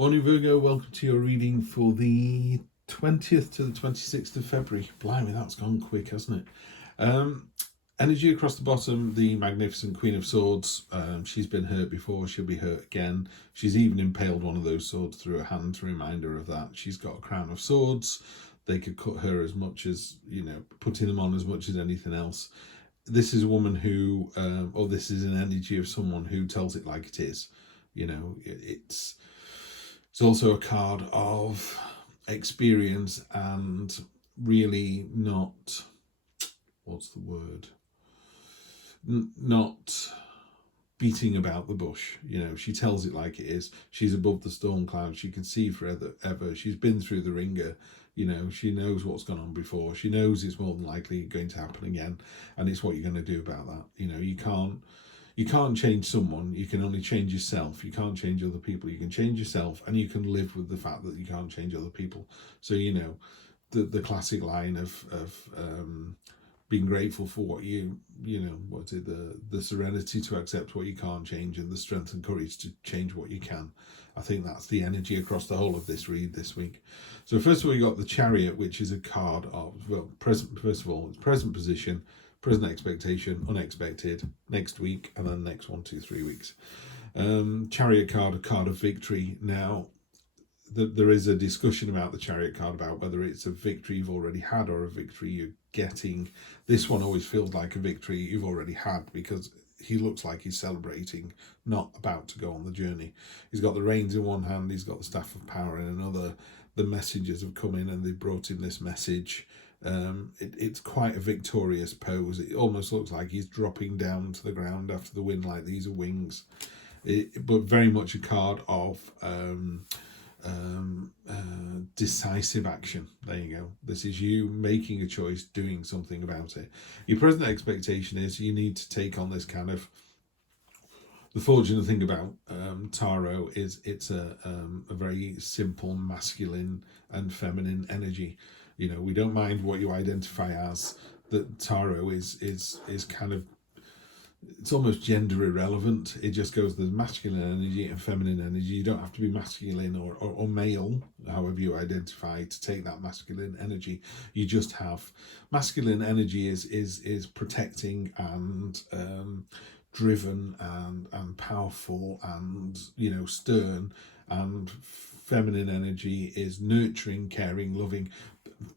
Morning Virgo, welcome to your reading for the 20th to the 26th of February. Blimey, that's gone quick, hasn't it? Energy across the bottom, the magnificent Queen of Swords. She's been hurt before, she'll be hurt again. She's even impaled one of those swords through her hand to remind her of that. She's got a crown of swords. They could cut her as much as, putting them on as much as anything else. This is a woman who, or this is an energy of someone who tells it like it is. It's also a card of experience and really not, what's the word? Not beating about the bush. She tells it like it is. She's above the storm cloud. She can see forever. She's been through the ringer. She knows what's gone on before. She knows it's more than likely going to happen again. And it's what you're going to do about that. You can't change someone, you can only change yourself. You can't change other people. You can change yourself, and you can live with the fact that you can't change other people. So, the classic line of being grateful for what the serenity to accept what you can't change and the strength and courage to change what you can. I think that's the energy across the whole of this read this week. So first of all, you got the Chariot, which is a card of, present. First of all, it's present position, present expectation, unexpected, next week, and then next 1, 2, 3 weeks. Chariot card, a card of victory. Now, there is a discussion about the Chariot card about whether it's a victory you've already had or a victory you're getting. This one always feels like a victory you've already had, because he looks like he's celebrating, not about to go on the journey. He's got the reins in one hand, he's got the staff of power in another. The messengers have come in and they've brought in this message. It's quite a victorious pose. It almost looks like he's dropping down to the ground after the wind, like these are wings. But very much a card of decisive action. There you go. This is you making a choice, doing something about it. Your present expectation is you need to take on this kind of, the fortunate thing about tarot is it's a very simple masculine and feminine energy. We don't mind what you identify as. That tarot is kind of, it's almost gender irrelevant. It just goes, there's masculine energy and feminine energy. You don't have to be masculine or male, however you identify, to take that masculine energy. You just have masculine energy is protecting and driven and powerful and stern, and feminine energy is nurturing, caring, loving.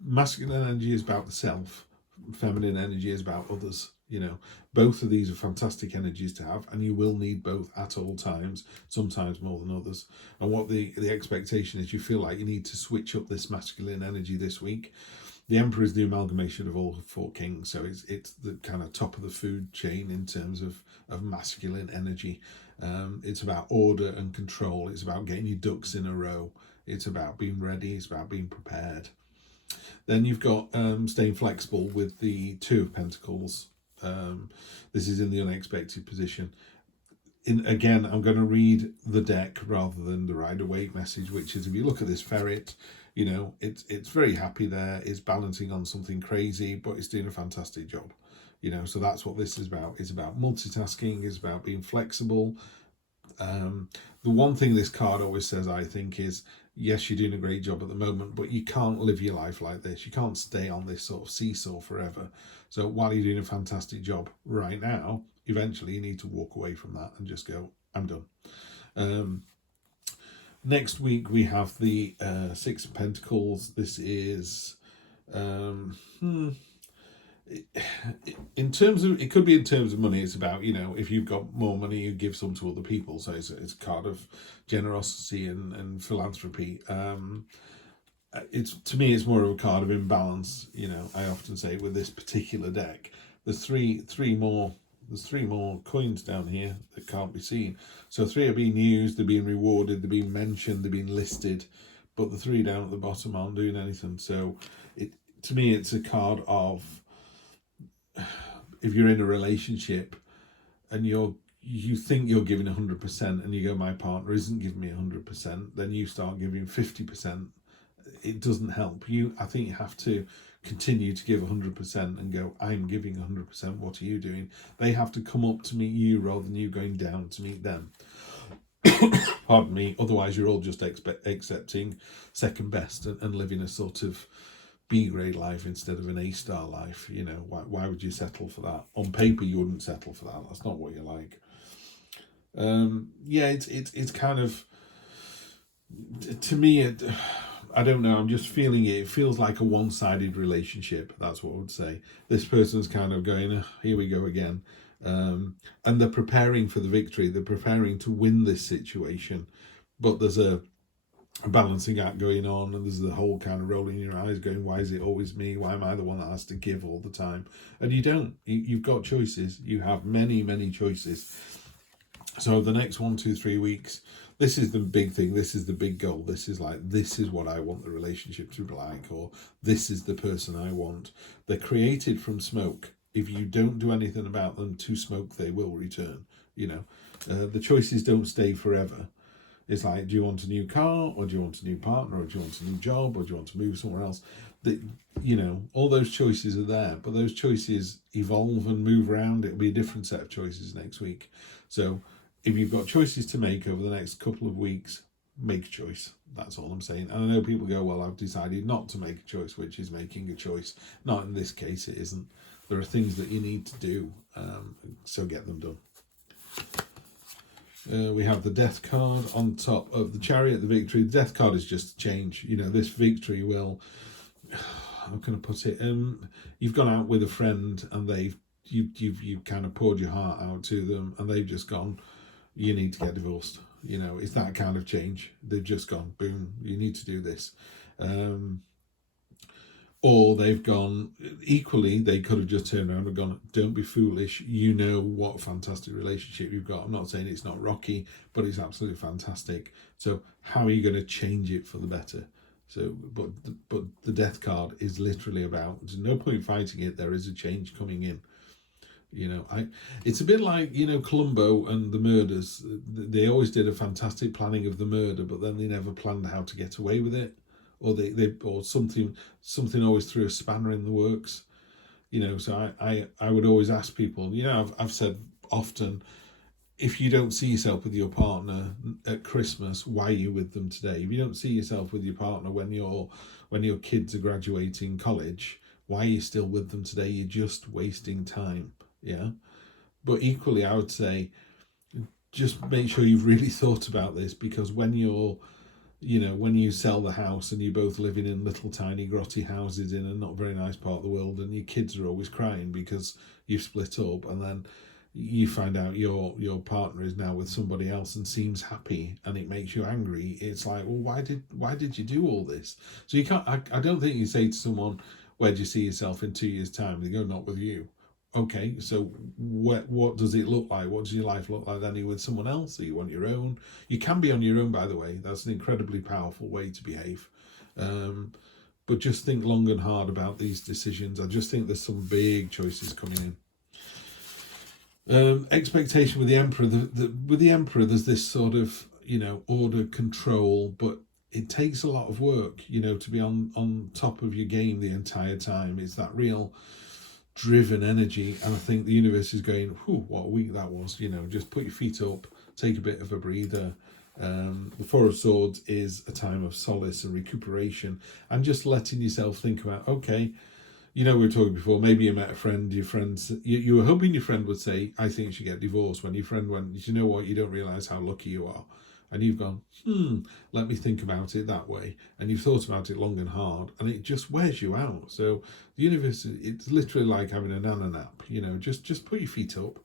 Masculine energy is about the self, feminine energy is about others. Both of these are fantastic energies to have, and you will need both at all times, sometimes more than others. And what the expectation is, you feel like you need to switch up this masculine energy this week. The Emperor is the amalgamation of all 4 kings, so it's the kind of top of the food chain in terms of masculine energy. It's about order and control. It's about getting your ducks in a row. It's about being ready. It's about being prepared. Then you've got staying flexible with the 2 of Pentacles. This is in the unexpected position. Again, I'm going to read the deck rather than the Rider-Waite message, which is, if you look at this ferret, it's very happy there. It's balancing on something crazy, but it's doing a fantastic job. So that's what this is about. It's about multitasking. It's about being flexible. The one thing this card always says, I think, is, yes, you're doing a great job at the moment, but you can't live your life like this. You can't stay on this sort of seesaw forever. So while you're doing a fantastic job right now, eventually you need to walk away from that and just go, I'm done. Next week we have the 6 of Pentacles. This is in terms of, it could be in terms of money. It's about, if you've got more money, you give some to other people. So it's a card of generosity and philanthropy. To me, it's more of a card of imbalance. I often say with this particular deck, there's three more coins down here that can't be seen. So 3 are being used, they're being rewarded, they're being mentioned, they're being listed, but the 3 down at the bottom aren't doing anything. So to me, it's a card of, if you're in a relationship and you think you're giving 100% and you go, my partner isn't giving me 100%, then you start giving 50%. It doesn't help you. I think you have to continue to give 100% and go, I'm giving 100%, what are you doing? They have to come up to meet you rather than you going down to meet them. Pardon me. Otherwise, you're all just accepting second best and living a sort of B-grade life instead of an A-star life. You know, why would you settle for that? On paper, you wouldn't settle for that. That's not what you like. Yeah, it's kind of, to me, I don't know, I'm just feeling it. It feels like a one-sided relationship. That's what I would say. This person's kind of going, here we go again. And they're preparing for the victory. They're preparing to win this situation. But there's a balancing act going on, and there's the whole kind of rolling your eyes going, why is it always me? Why am I the one that has to give all the time? And you don't. You've got choices. You have many, many choices. So the next 1, 2, 3 weeks, this is the big thing. This is the big goal. This is like, this is what I want the relationship to be like, or this is the person I want. They're created from smoke. If you don't do anything about them, to smoke they will return. You know, the choices don't stay forever. It's like, do you want a new car, or do you want a new partner, or do you want a new job, or do you want to move somewhere else? You know, all those choices are there, but those choices evolve and move around. It'll be a different set of choices next week. So if you've got choices to make over the next couple of weeks, make a choice. That's all I'm saying. And I know people go, well, I've decided not to make a choice, which is making a choice. Not in this case, it isn't. There are things that you need to do, so get them done. We have the Death card on top of the Chariot, the Victory. The Death card is just a change. You know, this victory will, how can I put it? You've gone out with a friend, and you've kind of poured your heart out to them, and they've just gone, you need to get divorced. You know, it's that kind of change. They've just gone, boom, you need to do this. Or they've gone, equally, they could have just turned around and gone, don't be foolish. You know what a fantastic relationship you've got. I'm not saying it's not rocky, but it's absolutely fantastic. So how are you going to change it for the better? So, but the Death card is literally about, there's no point fighting it. There is a change coming in. You know, it's a bit like, you know, Columbo and the murders. They always did a fantastic planning of the murder, but then they never planned how to get away with it. Or or something always threw a spanner in the works, you know. So I would always ask people, you know, I've said often, if you don't see yourself with your partner at Christmas, why are you with them today? If you don't see yourself with your partner when your kids are graduating college, why are you still with them today? You're just wasting time, yeah. But equally, I would say, just make sure you've really thought about this, because when you sell the house and you're both living in little tiny grotty houses in a not very nice part of the world, and your kids are always crying because you've split up, and then you find out your partner is now with somebody else and seems happy, and it makes you angry. It's like, well, why did you do all this? So you can't. I don't think you say to someone, where do you see yourself in 2 years' time? They go, not with you. Okay, so what does it look like? What does your life look like then? Are you with someone else? Or you want your own? You can be on your own, by the way. That's an incredibly powerful way to behave. But just think long and hard about these decisions. I just think there's some big choices coming in. Expectation with the Emperor. With the Emperor, there's this sort of, you know, order, control, but it takes a lot of work, you know, to be on top of your game the entire time. It's that real driven energy, and I think the universe is going, what a week that was, you know, just put your feet up, take a bit of a breather. The Four of Swords is a time of solace and recuperation, and just letting yourself think about, okay, you know, we were talking before, maybe you met a friend, your friends, you were hoping your friend would say, I think you should get divorced, when your friend went, you know what, you don't realise how lucky you are. And you've gone, let me think about it that way. And you've thought about it long and hard, and it just wears you out. So the universe, it's literally like having a nana nap, you know, just put your feet up,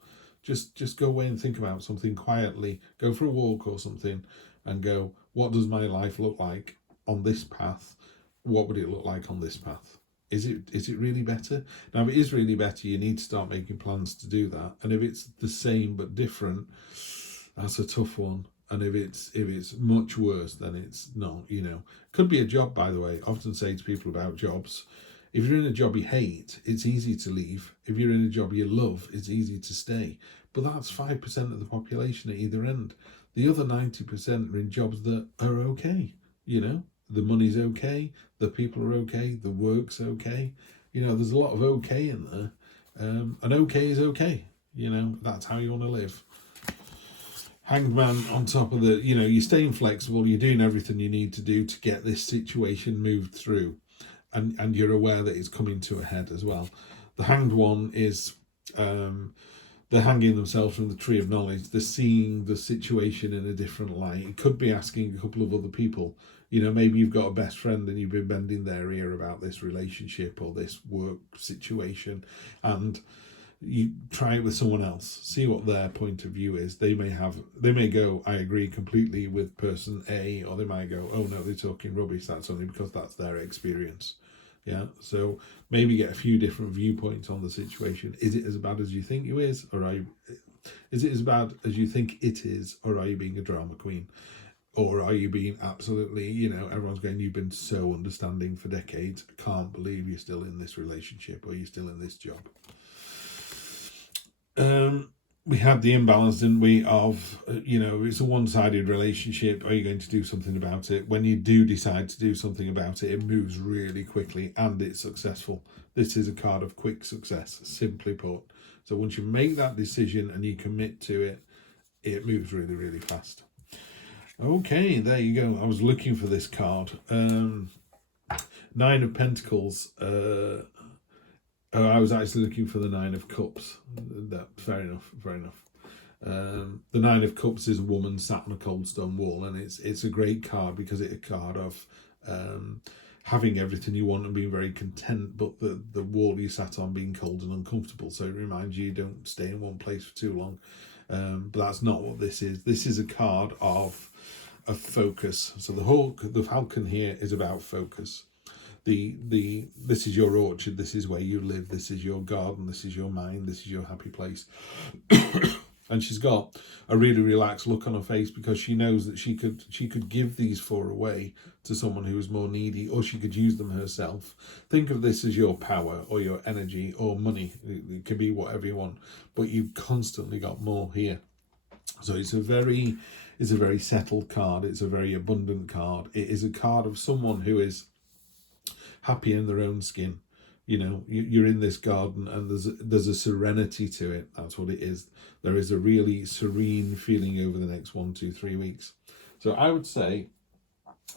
just go away and think about something quietly, go for a walk or something, and go, what does my life look like on this path? What would it look like on this path? Is it really better? Now, if it is really better, you need to start making plans to do that. And if it's the same but different, that's a tough one. And if it's much worse, then it's not, you know. Could be a job, by the way. I often say to people about jobs, if you're in a job you hate, it's easy to leave. If you're in a job you love, it's easy to stay. But that's 5% of the population at either end. The other 90% are in jobs that are okay, you know. The money's okay, the people are okay, the work's okay. You know, there's a lot of okay in there. And okay is okay, you know. That's how you want to live. Hanged Man on top of the, you're staying flexible, you're doing everything you need to do to get this situation moved through, and you're aware that it's coming to a head as well. The Hanged One is, they're hanging themselves from the tree of knowledge. They're seeing the situation in a different light. It could be asking a couple of other people. Maybe you've got a best friend and you've been bending their ear about this relationship or this work situation, and you try it with someone else, see what their point of view is. They may go, I agree completely with person A, or they might go, oh no, they're talking rubbish. That's only because that's their experience. Yeah, so maybe get a few different viewpoints on the situation. Is it as bad as you think it is, or is it as bad as you think it is, or are you being a drama queen? Or are you being absolutely, everyone's going, you've been so understanding for decades. I can't believe you're still in this relationship or you're still in this job. We had the imbalance, didn't we, of, it's a one-sided relationship. Are you going to do something about it? When you do decide to do something about it, it moves really quickly and it's successful. This is a card of quick success, simply put. So once you make that decision and you commit to it, it moves really, really fast. Okay, there you go. I was looking for this card. 9 of Pentacles. I was actually looking for the 9 of Cups. Fair enough. The 9 of Cups is a woman sat on a cold stone wall, and it's a great card because it's a card of having everything you want and being very content, but the wall you sat on being cold and uncomfortable. So it reminds you don't stay in one place for too long. But that's not what this is. This is a card of focus. So the falcon here is about focus. This is your orchard, this is where you live, this is your garden, this is your mind, this is your happy place. And she's got a really relaxed look on her face because she knows that she could give these 4 away to someone who is more needy, or she could use them herself. Think of this as your power or your energy or money. It can be whatever you want, but you've constantly got more here. So it's a very settled card. It's a very abundant card. It is a card of someone who is happy in their own skin. You're in this garden and there's a serenity to it. That's what it is. There is a really serene feeling over the next 1, 2, 3 weeks. So I would say,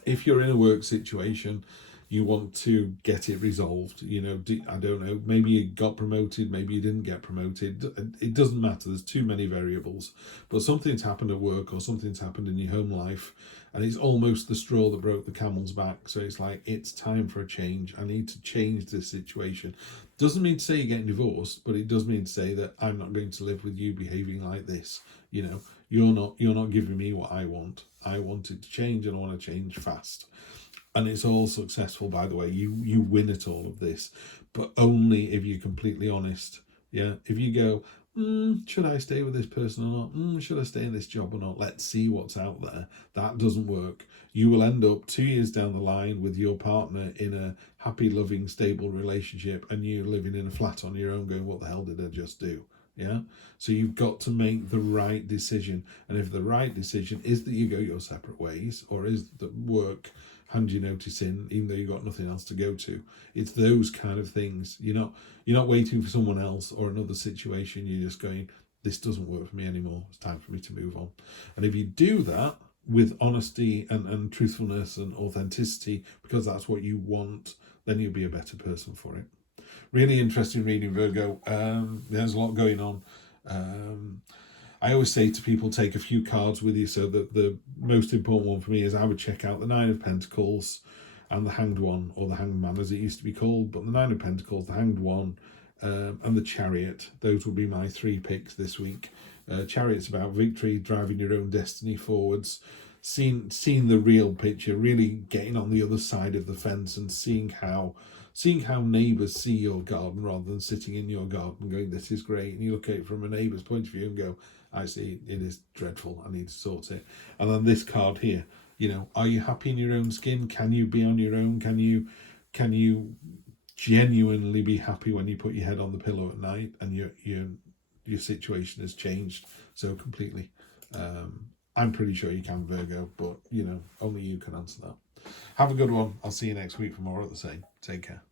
if you're in a work situation, you want to get it resolved. I don't know, maybe you got promoted, maybe you didn't get promoted. It doesn't matter. There's too many variables. But something's happened at work or something's happened in your home life, and it's almost the straw that broke the camel's back. So it's like, it's time for a change. I need to change this situation. Doesn't mean to say you're getting divorced, but it does mean to say that I'm not going to live with you behaving like this. You're not giving me what I want. I want it to change, and I want to change fast. And it's all successful, by the way. You win at all of this, but only if you're completely honest. Yeah, if you go, should I stay with this person or not? Should I stay in this job or not? Let's see what's out there. That doesn't work. You will end up 2 years down the line with your partner in a happy, loving, stable relationship, and you living in a flat on your own going, what the hell did I just do? Yeah. So you've got to make the right decision. And if the right decision is that you go your separate ways, or is that work hand your notice in, even though you've got nothing else to go to. It's those kind of things. You're not waiting for someone else or another situation. You're just going, this doesn't work for me anymore. It's time for me to move on. And if you do that with honesty and truthfulness and authenticity, because that's what you want, then you'll be a better person for it. Really interesting reading, Virgo. There's a lot going on. I always say to people, take a few cards with you. So that the most important one for me is I would check out the 9 of Pentacles and the Hanged One, or the Hanged Man as it used to be called. But the 9 of Pentacles, the Hanged One, and the Chariot. Those would be my 3 picks this week. Chariot's about victory, driving your own destiny forwards, seeing the real picture, really getting on the other side of the fence and seeing how neighbours see your garden rather than sitting in your garden going, this is great. And you look at it from a neighbour's point of view and go, I see, it is dreadful. I need to sort it. And then this card here, are you happy in your own skin? Can you be on your own? Can you genuinely be happy when you put your head on the pillow at night and your situation has changed so completely? I'm pretty sure you can, Virgo, but only you can answer that. Have a good one. I'll see you next week for more of the same. Take care.